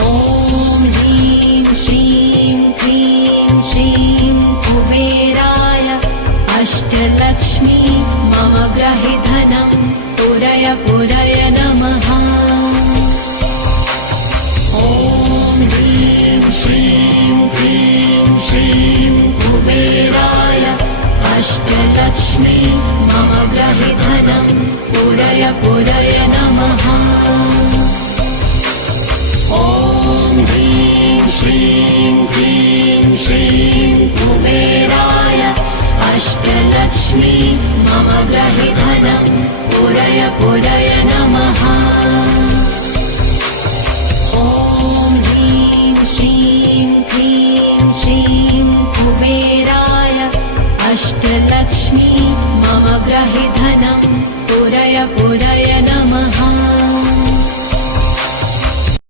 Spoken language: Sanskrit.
ॐ ह्रीं श्रीं क्रीं श्रीं कुबेराय अष्टलक्ष्मी मम ग्रहे धनं पुरय पुरय नमः। ॐ ह्रीं श्रीं क्रीं श्रीं कुबेराय अष्टलक्ष्मी मम ग्रहे धनं पुरय पुरय नमः। ॐ ह्रीं श्रीं क्रीं श्रीं कुबेराय अष्टलक्ष्मी मम ग्रहे धनं पुरय पुरय नमः। ॐ ह्रीं श्रीं क्रीं श्रीं कुबेराय अष्टलक्ष्मी मम ग्रहे धनं पुरय पुरय नमः।